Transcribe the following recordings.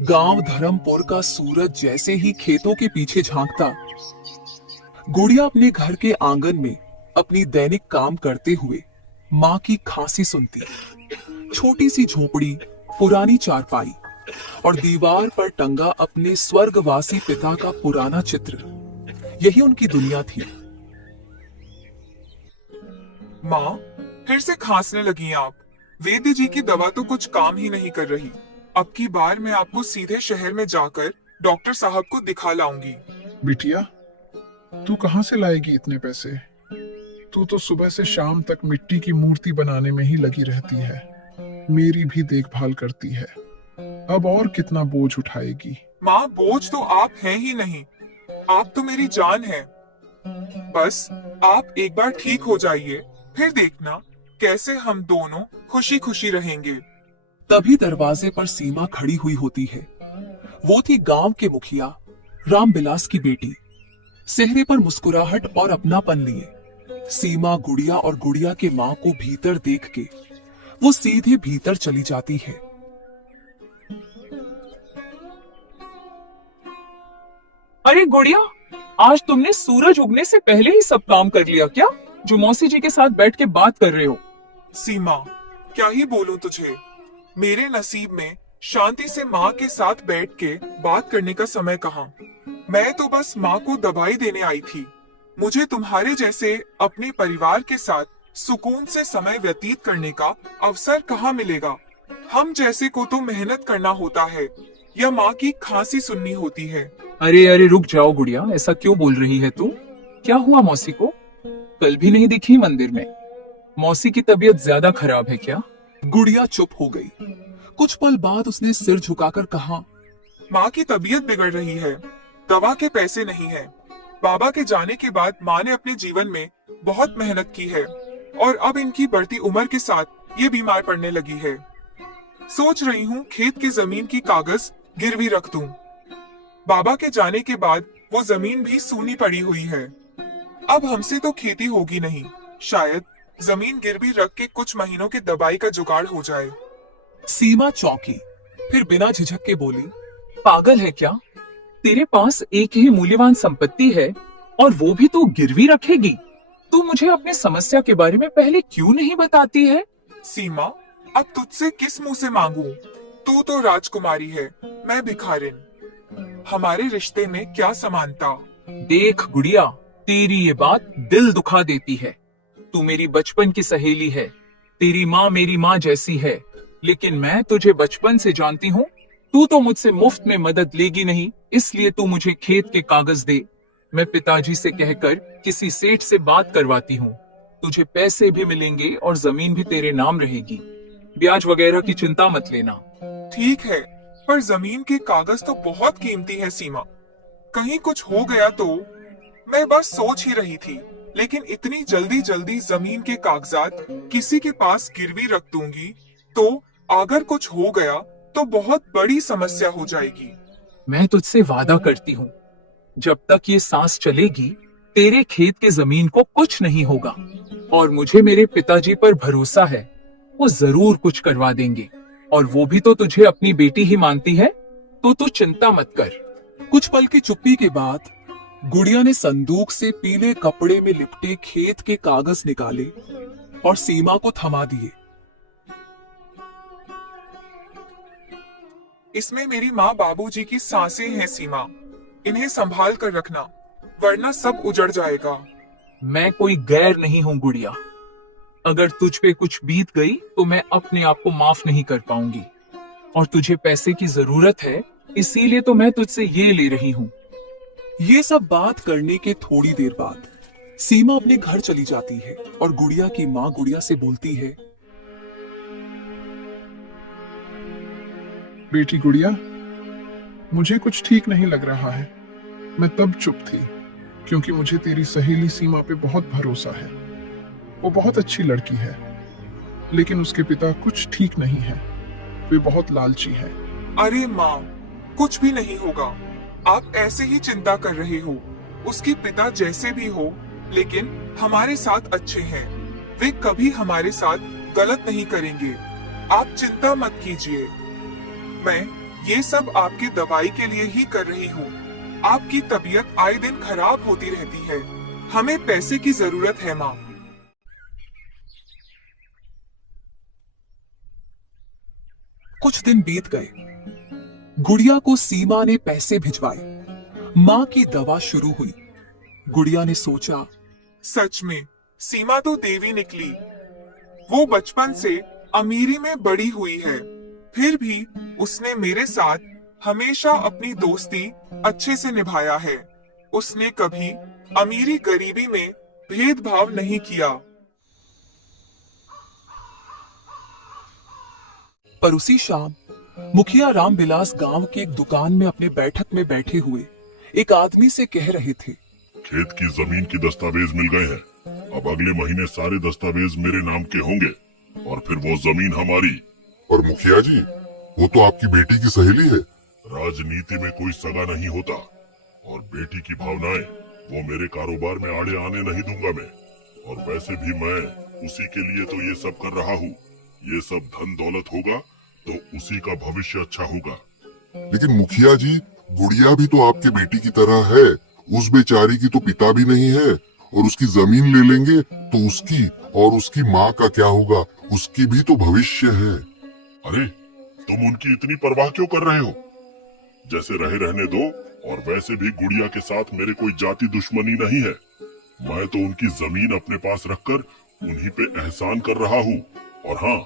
गांव धर्मपुर का सूरज जैसे ही खेतों के पीछे झांकता, गुड़िया अपने घर के आंगन में अपनी दैनिक काम करते हुए माँ की खांसी सुनती। छोटी सी झोपड़ी, पुरानी चारपाई और दीवार पर टंगा अपने स्वर्गवासी पिता का पुराना चित्र, यही उनकी दुनिया थी। माँ, फिर से खांसने लगी आप। वैद्य जी की दवा तो कुछ काम ही नहीं कर रही। अब की बार मैं आपको सीधे शहर में जाकर डॉक्टर साहब को दिखा लाऊंगी। बिटिया, तू कहाँ से लाएगी इतने पैसे? तू तो सुबह से शाम तक मिट्टी की मूर्ति बनाने में ही लगी रहती है। मेरी भी देखभाल करती है। अब और कितना बोझ उठाएगी? माँ, बोझ तो आप हैं ही नहीं। आप तो मेरी जान है। बस आप एक बार ठीक हो जाइए, फिर देखना कैसे हम दोनों खुशी खुशी रहेंगे। तभी दरवाजे पर सीमा खड़ी हुई होती है। वो थी गांव के मुखिया रामबिलास की बेटी। चेहरे पर मुस्कुराहट और अपनापन लिए सीमा गुड़िया और गुड़िया के मां को भीतर देख के वो सीधे भीतर चली जाती है। अरे गुड़िया, आज तुमने सूरज उगने से पहले ही सब काम कर लिया क्या, जो मौसी जी के साथ बैठ के बात कर रहे हो? सीमा, क्या ही बोलूं तुझे। मेरे नसीब में शांति से माँ के साथ बैठ के बात करने का समय कहाँ। मैं तो बस माँ को दवाई देने आई थी। मुझे तुम्हारे जैसे अपने परिवार के साथ सुकून से समय व्यतीत करने का अवसर कहाँ मिलेगा। हम जैसे को तो मेहनत करना होता है या माँ की खांसी सुननी होती है। अरे अरे रुक जाओ गुड़िया, ऐसा क्यों बोल रही है तू? क्या हुआ मौसी को? कल भी नहीं दिखी मंदिर में। मौसी की तबीयत ज्यादा खराब है क्या? गुड़िया चुप हो गई। कुछ पल बाद उसने सिर झुकाकर कहा, माँ की तबीयत बिगड़ रही है, दवा के पैसे नहीं है। बाबा के जाने के बाद माँ ने अपने जीवन में बहुत मेहनत की है और अब इनकी बढ़ती उम्र के साथ ये बीमार पड़ने लगी है। सोच रही हूँ खेत की जमीन की कागज गिरवी रख दूं। बाबा के जाने के बाद वो जमीन भी सूनी पड़ी हुई है। अब हमसे तो खेती होगी नहीं। शायद जमीन गिरवी रख के कुछ महीनों के दवाई का जुगाड़ हो जाए। सीमा चौंकी, फिर बिना झिझक के बोली, पागल है क्या? तेरे पास एक ही मूल्यवान संपत्ति है और वो भी तू गिरवी रखेगी? तू मुझे अपने समस्या के बारे में पहले क्यों नहीं बताती है? सीमा, अब तुझसे किस मुंह से मांगू? तू तो राजकुमारी है, मैं भिखारिन। हमारे रिश्ते में क्या समानता। देख गुड़िया, तेरी ये बात दिल दुखा देती है। तू मेरी बचपन की सहेली है। तेरी माँ मेरी माँ जैसी है, लेकिन मैं तुझे बचपन से जानती हूँ। तू तो मुझसे मुफ्त में मदद लेगी नहीं, इसलिए तू मुझे खेत के कागज दे। मैं पिताजी से कहकर किसी सेठ से बात करवाती हूँ। तुझे पैसे भी मिलेंगे और जमीन भी तेरे नाम रहेगी। ब्याज वगैरह की चिंता मत लेना। ठीक है, पर जमीन के कागज तो बहुत कीमती है सीमा। कहीं कुछ हो गया तो? मैं बस सोच ही रही थी, लेकिन इतनी जल्दी जल्दी जमीन के कागजात किसी के पास गिरवी रख दूंगी तो अगर कुछ हो गया तो बहुत बड़ी समस्या हो जाएगी। मैं तुझसे वादा करती हूँ, जब तक ये सांस चलेगी तेरे खेत के जमीन को कुछ नहीं होगा। और मुझे मेरे पिताजी पर भरोसा है, वो जरूर कुछ करवा देंगे। और वो भी तो तुझे अपनी बेटी ही मानती है, तो तू चिंता मत कर। कुछ पल की चुप्पी के बाद गुड़िया ने संदूक से पीले कपड़े में लिपटे खेत के कागज निकाले और सीमा को थमा दिए। इसमें मेरी माँ बाबूजी की सांसें हैं सीमा। इन्हें संभाल कर रखना, वरना सब उजड़ जाएगा। मैं कोई गैर नहीं हूँ गुड़िया। अगर तुझ पे कुछ बीत गई तो मैं अपने आप को माफ नहीं कर पाऊंगी। और तुझे पैसे की जरूरत है, इसीलिए तो मैं तुझसे ये ले रही हूँ। ये सब बात करने के थोड़ी देर बाद सीमा अपने घर चली जाती है और गुड़िया की माँ गुड़िया से बोलती है, बेटी गुड़िया, मुझे कुछ ठीक नहीं लग रहा है। मैं तब चुप थी क्योंकि मुझे तेरी सहेली सीमा पे बहुत भरोसा है। वो बहुत अच्छी लड़की है, लेकिन उसके पिता कुछ ठीक नहीं है। वे बहुत लालची है। अरे माँ, कुछ भी नहीं होगा। आप ऐसे ही चिंता कर रहे हो। उसके पिता जैसे भी हो, लेकिन हमारे साथ अच्छे हैं। वे कभी हमारे साथ गलत नहीं करेंगे। आप चिंता मत कीजिए। मैं ये सब आपकी दवाई के लिए ही कर रही हूँ। आपकी तबीयत आए दिन खराब होती रहती है। हमें पैसे की जरूरत है माँ। कुछ दिन बीत गए। गुड़िया को सीमा ने पैसे भिजवाए। माँ की दवा शुरू हुई। गुड़िया ने सोचा, सच में सीमा तो देवी निकली। वो बचपन से अमीरी में बड़ी हुई है, फिर भी उसने मेरे साथ हमेशा अपनी दोस्ती अच्छे से निभाया है। उसने कभी अमीरी गरीबी में भेदभाव नहीं किया। पर उसी शाम मुखिया रामविलास गांव की एक दुकान में अपने बैठक में बैठे हुए एक आदमी से कह रहे थे, खेत की जमीन की दस्तावेज मिल गए हैं। अब अगले महीने सारे दस्तावेज मेरे नाम के होंगे और फिर वो जमीन हमारी। और मुखिया जी, वो तो आपकी बेटी की सहेली है। राजनीति में कोई सगा नहीं होता और बेटी की भावनाएं वो मेरे कारोबार में आड़े आने नहीं दूंगा मैं। और वैसे भी मैं उसी के लिए तो ये सब कर रहा हूँ। ये सब धन दौलत होगा तो उसी का भविष्य अच्छा होगा। लेकिन मुखिया जी, गुड़िया भी तो आपके बेटी की तरह है। उस बेचारी की तो पिता भी नहीं है, और उसकी जमीन ले लेंगे तो उसकी और उसकी माँ का क्या होगा? उसकी भी तो भविष्य है। अरे तुम उनकी इतनी परवाह क्यों कर रहे हो? जैसे रहे रहने दो। और वैसे भी गुड़िया के साथ मेरे कोई जाति दुश्मनी नहीं है। मैं तो उनकी जमीन अपने पास रखकर उन्हीं पे एहसान कर रहा हूँ। और हाँ,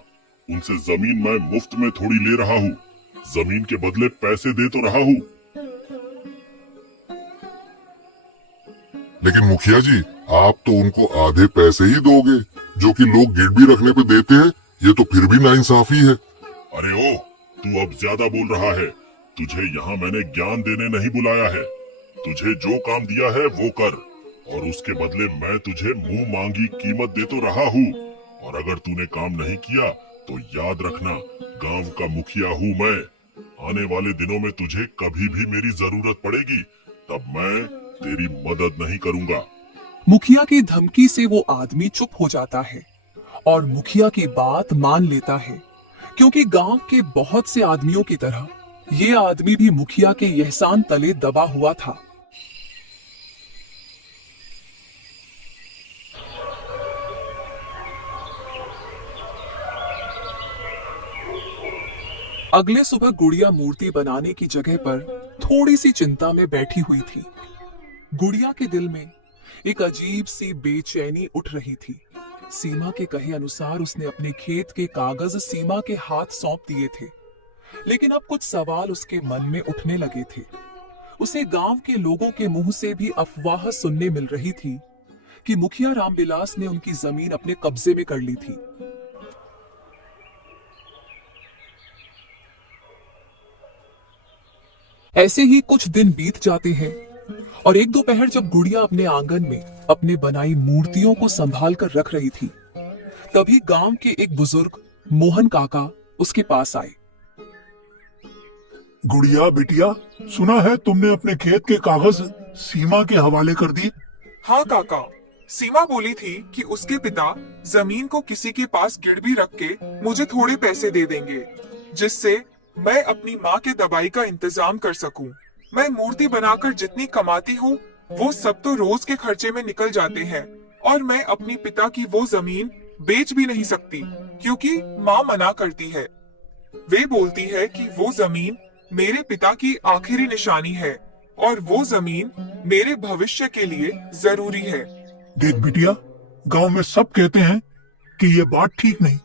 उनसे जमीन मैं मुफ्त में थोड़ी ले रहा हूँ, जमीन के बदले पैसे दे तो रहा हूँ। लेकिन मुखिया जी, आप तो उनको आधे पैसे ही दोगे जो कि लोग गिरवी रखने पे देते हैं। ये तो फिर भी नाइंसाफी है। अरे ओ, तू अब ज्यादा बोल रहा है। तुझे यहाँ मैंने ज्ञान देने नहीं बुलाया है। तुझे जो काम दिया है वो कर, और उसके बदले मैं तुझे मुंह मांगी कीमत दे तो रहा हूँ। और अगर तूने काम नहीं किया तो याद रखना, गांव का मुखिया हूँ मैं। आने वाले दिनों में तुझे कभी भी मेरी जरूरत पड़ेगी, तब मैं तेरी मदद नहीं करूंगा। मुखिया की धमकी से वो आदमी चुप हो जाता है और मुखिया की बात मान लेता है, क्योंकि गांव के बहुत से आदमियों की तरह ये आदमी भी मुखिया के एहसान तले दबा हुआ था। अगले सुबह गुड़िया मूर्ति बनाने की जगह पर थोड़ी सी चिंता में बैठी हुई थी। गुड़िया के दिल में एक अजीब सी बेचैनी उठ रही थी। सीमा के कहे अनुसार उसने अपने खेत के कागज सीमा के हाथ सौंप दिए थे, लेकिन अब कुछ सवाल उसके मन में उठने लगे थे। उसे गांव के लोगों के मुंह से भी अफवाह सुनने मिल रही थी कि मुखिया रामविलास ने उनकी जमीन अपने कब्जे में कर ली थी। ऐसे ही कुछ दिन बीत जाते हैं और एक दोपहर जब गुड़िया अपने आंगन में अपने बनाई मूर्तियों को संभाल कर रख रही थी, तभी गांव के एक बुजुर्ग मोहन काका उसके पास आए। गुड़िया बिटिया, सुना है तुमने अपने खेत के कागज सीमा के हवाले कर दिए? हाँ काका, सीमा बोली थी कि उसके पिता जमीन को किसी के पास गिरवी रख के मुझे थोड़े पैसे दे देंगे, जिससे मैं अपनी माँ के दवाई का इंतजाम कर सकूं। मैं मूर्ति बनाकर जितनी कमाती हूँ वो सब तो रोज के खर्चे में निकल जाते हैं, और मैं अपनी पिता की वो जमीन बेच भी नहीं सकती क्योंकि माँ मना करती है। वे बोलती है कि वो जमीन मेरे पिता की आखिरी निशानी है और वो जमीन मेरे भविष्य के लिए जरूरी है। देख बिटिया, गांव में सब कहते हैं कि ये बात ठीक नहीं।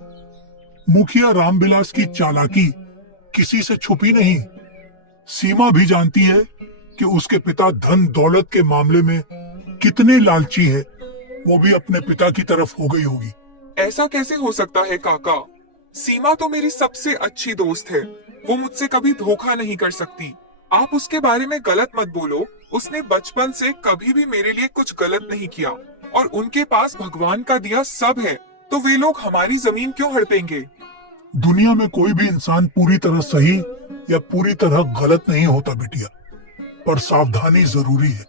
मुखिया रामविलास की चालाकी किसी से छुपी नहीं। सीमा भी जानती है कि उसके पिता धन दौलत के मामले में कितने लालची है। वो भी अपने पिता की तरफ हो गई होगी। ऐसा कैसे हो सकता है काका? सीमा तो मेरी सबसे अच्छी दोस्त है। वो मुझसे कभी धोखा नहीं कर सकती। आप उसके बारे में गलत मत बोलो। उसने बचपन से कभी भी मेरे लिए कुछ गलत नहीं किया, और उनके पास भगवान का दिया सब है, तो वे लोग हमारी जमीन क्यों हड़पेंगे? दुनिया में कोई भी इंसान पूरी तरह सही या पूरी तरह गलत नहीं होता बिटिया, पर सावधानी जरूरी है।